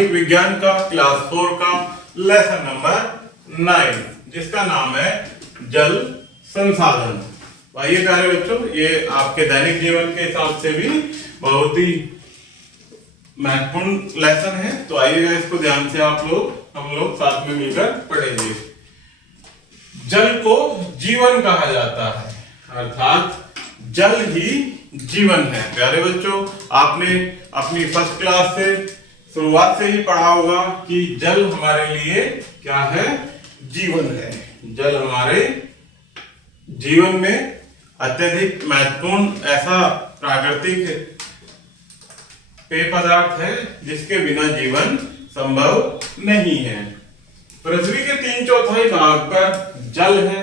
रासायनिक विज्ञान का क्लास 4 का लेसन नंबर 9, जिसका नाम है जल संसाधन। आइए प्यारे बच्चों, ये आपके दैनिक जीवन के हिसाब से भी बहुत ही महत्वपूर्ण लेसन है। तो आइएगा, इसको ध्यान से हम लोग साथ में मिलकर पढ़ेंगे। जल को जीवन कहा जाता है, अर्थात जल ही जीवन है। प्यारे बच्चों, आपने अपनी फर्स्ट क्लास से शुरुआत से ही पढ़ा होगा कि जल हमारे लिए क्या है? जीवन है। जल हमारे जीवन में अत्यधिक महत्वपूर्ण ऐसा प्राकृतिक पेय पदार्थ है जिसके बिना जीवन संभव नहीं है। पृथ्वी के 3/4 भाग पर जल है।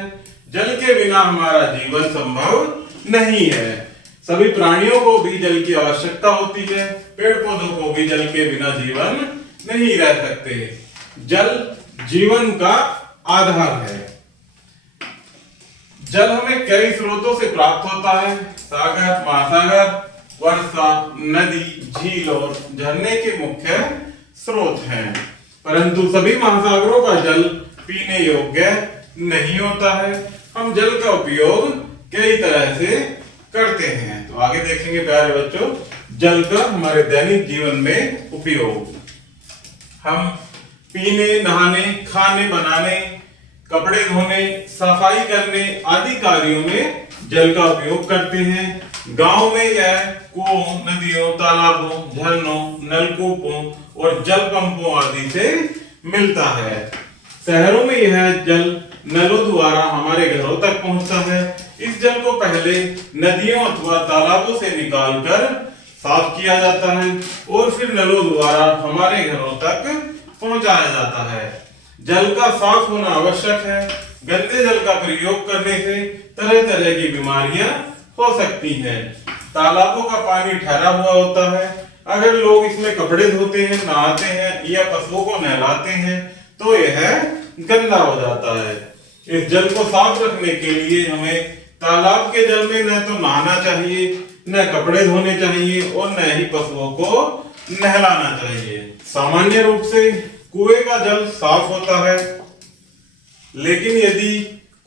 जल के बिना हमारा जीवन संभव नहीं है। सभी प्राणियों को भी जल की आवश्यकता होती है। पेड़ पौधों को भी जल के बिना जीवन नहीं रह सकते। जल जीवन का आधार है। जल हमें कई स्रोतों से प्राप्त होता है। सागर, महासागर, वर्षा, नदी, झील और झरने के मुख्य स्रोत हैं। परंतु सभी महासागरों का जल पीने योग्य नहीं होता है। हम जल का उपयोग कई तरह से करते हैं। तो आगे देखेंगे प्यारे बच्चों, जल का हमारे दैनिक जीवन में उपयोग। हम पीने, नहाने, खाने बनाने, कपड़े धोने, सफाई करने आदि कार्यों में जल का उपयोग करते हैं। गांव में यह कुओं, नदियों, तालाबों, झरनों, नलकूपों और जल पंपों आदि से मिलता है। शहरों में यह जल नलों द्वारा हमारे घरों तक पहुंचता है। इस जल को पहले नदियों अथवा तालाबों से निकालकर साफ किया जाता है और फिर नलों द्वारा हमारे घरों तक पहुंचाया जाता है। जल का साफ होना आवश्यक है। गंदे जल का प्रयोग करने से तरह तरह की बीमारियां हो सकती हैं। तालाबों का पानी ठहरा हुआ होता है। अगर लोग इसमें कपड़े धोते हैं, नहाते हैं या पशुओं को नहलाते हैं तो यह गंदा हो जाता है। इस जल को साफ रखने के लिए हमें तालाब के जल में न तो नहाना चाहिए, न कपड़े धोने चाहिए और न ही पशुओं को नहलाना चाहिए। सामान्य रूप से कुएं का जल साफ होता है, लेकिन यदि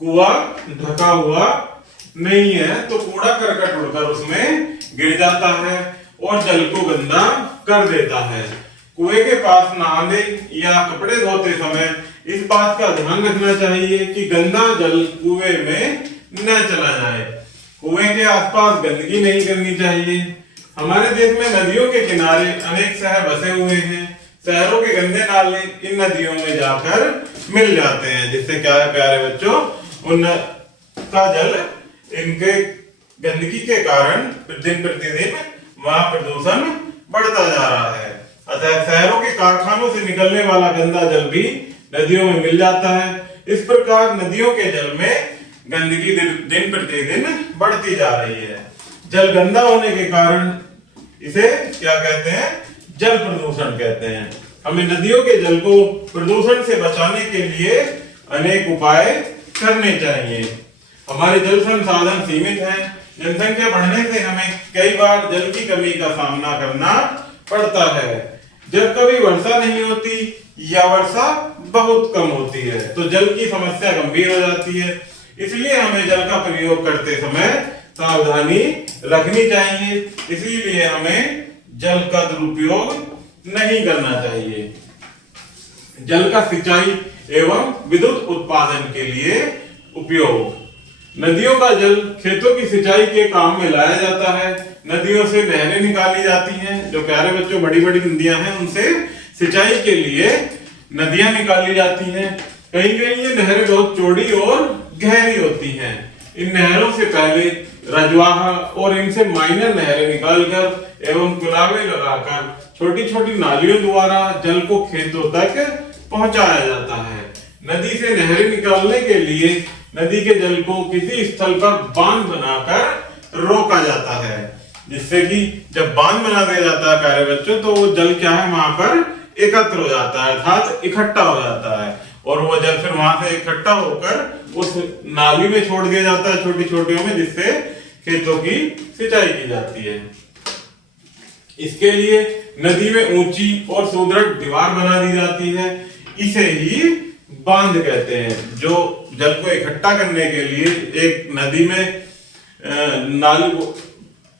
कुआं ढका हुआ नहीं है तो कूड़ा करकट उड़कर उसमें गिर जाता है और जल को गंदा कर देता है। कुएं के पास नहाने या कपड़े धोते समय इस बात का ध्यान रखना चाहिए कि गंदा जल कुएं में न चला जाए। कुएं के आसपास गंदगी नहीं करनी चाहिए। हमारे देश में नदियों के किनारे अनेक शहर बसे हुए हैं। शहरों के गंदे नाले इन नदियों में जाकर मिल जाते हैं, जिससे क्या है प्यारे बच्चों, उनका जल इनके गंदगी के कारण दिन प्रतिदिन वहां प्रदूषण बढ़ता जा रहा है। अतः शहरों के कारखानों से निकलने वाला गंदा जल भी नदियों में मिल जाता है। इस प्रकार नदियों के जल में गंदगी दिन प्रतिदिन बढ़ती जा रही है। जल गंदा होने के कारण इसे क्या कहते हैं? जल प्रदूषण कहते हैं। हमें नदियों के जल को प्रदूषण से बचाने के लिए अनेक उपाय करने चाहिए। हमारे जल संसाधन सीमित हैं। जनसंख्या बढ़ने से हमें कई बार जल की कमी का सामना करना पड़ता है। जब कभी वर्षा नहीं होती या वर्षा बहुत कम होती है तो जल की समस्या गंभीर हो जाती है। इसलिए हमें जल का प्रयोग करते समय सावधानी रखनी चाहिए। इसीलिए हमें जल का दुरुपयोग नहीं करना चाहिए। जल का सिंचाई एवं विद्युत उत्पादन के लिए उपयोग। नदियों का जल खेतों की सिंचाई के काम में लाया जाता है। नदियों से नहरें निकाली जाती हैं। जो प्यारे बच्चों बड़ी बड़ी नदियां हैं उनसे सिंचाई के लिए नदियां निकाली जाती हैं। कहीं कहीं ये नहरें बहुत चौड़ी और गहरी होती हैं। इन नहरों से पहले रजवाहा और इनसे माइनर नहरें निकालकर एवं कुलावे लगाकर छोटी छोटी नालियों द्वारा जल को खेतों तक पहुंचाया जाता है। नदी से नहरें निकालने के लिए नदी के जल को किसी स्थल पर बांध बनाकर रोका जाता है, जिससे कि जब बांध बना दिया जाता है प्यारे बच्चों तो वो जल क्या है वहां पर एकत्र हो जाता है, अर्थात इकट्ठा हो जाता है और वो जल फिर वहां से इकट्ठा होकर उस नाली में छोड़ दिया जाता है छोटी छोटियों में, जिससे खेतों की सिंचाई की जाती है। इसके लिए नदी में ऊंची और सुदृढ़ दीवार बना दी जाती है, इसे ही बांध कहते हैं। जो जल को इकट्ठा करने के लिए एक नदी में नाली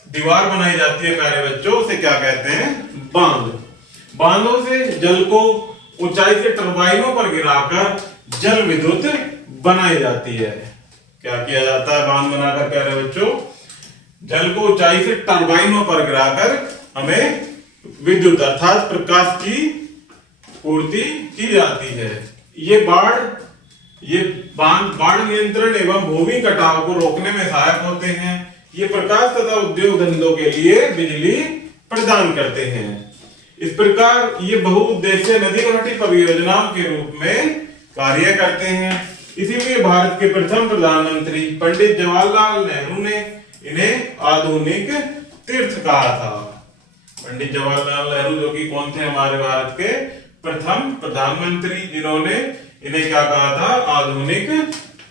दीवार बनाई जाती है प्यारे बच्चों, उसे क्या कहते हैं? बांध। बांधों से जल को ऊंचाई से टरबाइनों पर गिराकर जल विद्युत बनाई जाती है। क्या किया जाता है बांध बनाकर प्यारे बच्चों? जल को ऊंचाई से टरबाइनों पर गिराकर हमें विद्युत अर्थात प्रकाश की पूर्ति की जाती है। ये बांध बाढ़ नियंत्रण एवं भूमि कटाव को रोकने में सहायक होते हैं। ये प्रकाश तथा उद्योग धंधों के लिए बिजली प्रदान करते हैं। इस प्रकार ये बहुउद्देशीय नदी घाटी परियोजनाओं के रूप में कार्य करते हैं। इसीलिए भारत के प्रथम प्रधानमंत्री पंडित जवाहरलाल नेहरू ने इन्हें आधुनिक तीर्थ कहा था। पंडित जवाहरलाल नेहरू जो कि कौन थे? हमारे भारत के प्रथम प्रधानमंत्री, जिन्होंने इन्हें क्या कहा था? आधुनिक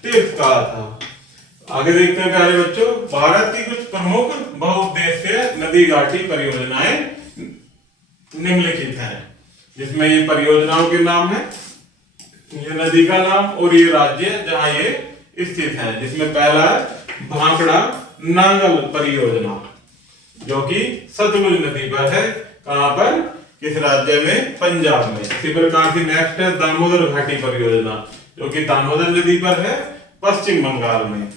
तीर्थ कहा था। आगे देखते हैं प्यारे बच्चों, भारत की कुछ प्रमुख बहुउद्देशीय नदी घाटी परियोजनाएं निम्नलिखित हैं, जिसमें ये परियोजनाओं के नाम है, ये नदी का नाम और ये राज्य जहां ये स्थित है। जिसमें पहला है भाखड़ा नांगल परियोजना, जो कि सतलुज नदी पर है। कहां पर? किस राज्य में? पंजाब में। इसी प्रकार से नेक्स्ट है दामोदर घाटी परियोजना, जो कि दामोदर नदी पर है, पश्चिम बंगाल में।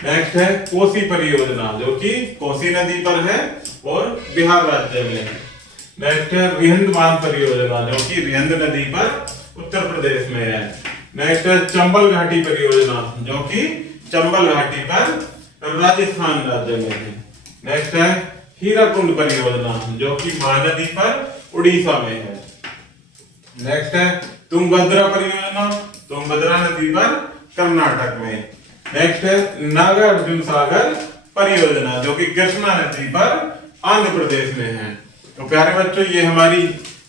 नेक्स्ट है कोसी परियोजना, जो कि कोसी नदी पर है और बिहार राज्य में है। नेक्स्ट है रिहंद बांध परियोजना, जो कि रिहंद नदी पर उत्तर प्रदेश में है। नेक्स्ट है चंबल घाटी परियोजना, जो कि चंबल घाटी पर राजस्थान राज्य में है। नेक्स्ट है हीराकुंड परियोजना, जो कि महानदी पर उड़ीसा में है। नेक्स्ट है तुंगभद्रा परियोजना, तुंगभद्रा नदी पर कर्नाटक में। नेक्स्ट है नागार्जुन सागर परियोजना, जो कि कृष्णा नदी पर आंध्र प्रदेश में है। तो प्यारे बच्चों, ये हमारी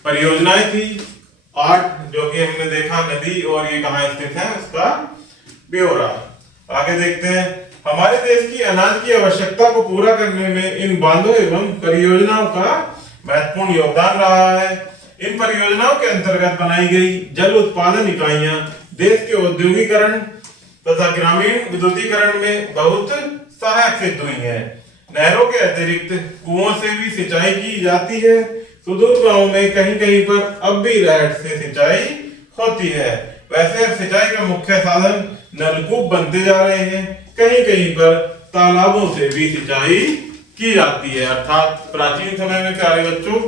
परियोजनाएं थी 8, जो कि हमने देखा नदी और ये कहाँ स्थित है उसका ब्यौरा। आगे देखते हैं, हमारे देश की अनाज की आवश्यकता को पूरा करने में इन बांधों एवं परियोजनाओं का महत्वपूर्ण योगदान रहा है। इन परियोजनाओं के अंतर्गत बनाई गई जल उत्पादन इकाइयां देश के औद्योगिकरण तथा ग्रामीण विद्युतीकरण में बहुत सहायक सिद्ध हुई हैं। नहरों के अतिरिक्त कुओं से भी सिंचाई की जाती है। सुदूर गांव में कहीं कहीं पर अब भी नहर से सिंचाई होती है। वैसे सिंचाई का मुख्य साधन नलकूप बनते जा रहे हैं। कहीं कहीं पर तालाबों से भी सिंचाई की जाती है। अर्थात प्राचीन समय में प्यारे बच्चों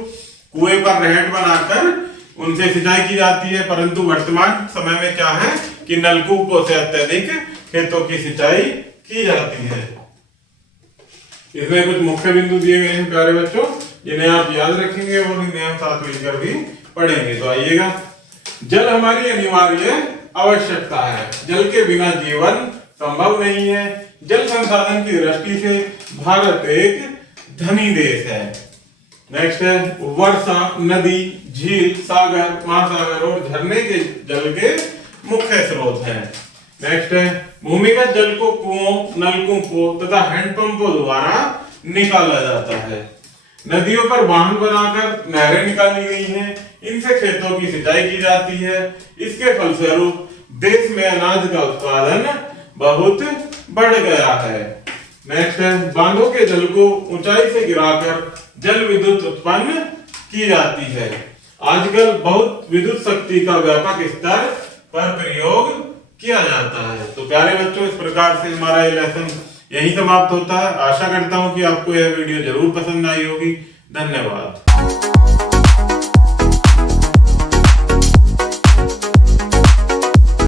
कुएं पर नहर बनाकर उनसे सिंचाई की जाती है, परंतु वर्तमान समय में क्या है कि नलकूपों से अत्यधिक खेतों की सिंचाई की जाती है। इसमें कुछ मुख्य बिंदु दिए गए हैं प्यारे बच्चों, जिन्हें आप याद रखेंगे और इन्हें हम साथ मिलकर भी पढ़ेंगे। तो आइएगा, जल हमारी अनिवार्य आवश्यकता है। जल के बिना जीवन संभव नहीं है। जल संसाधन की दृष्टि से भारत एक धनी देश है। नेक्स्ट है वर्षा, नदी, झील, सागर, महासागर और झरने के जल के मुख्य स्रोत हैं। नेक्स्ट है भूमिगत जल को कुओं, नलकूपों तथा हैंडपंपों द्वारा निकाला जाता है। नदियों पर बांध बनाकर नहरें निकाली गई हैं। इनसे खेतों की सिंचाई की जाती है। इसके फलस्वरूप देश में अनाज का उत्पादन बहुत बढ़ गया है। नेक्स्ट है बांधों के जल को ऊंचाई से गिराकर जल विद्युत उत्पन्न की जाती है। आजकल बहुत विद्युत शक्ति का व्यापक स्तर पर प्रयोग किया जाता है। तो प्यारे बच्चों, इस प्रकार से हमारा ये लेसन यही समाप्त होता है। आशा करता हूं कि आपको यह वीडियो जरूर पसंद आई होगी। धन्यवाद।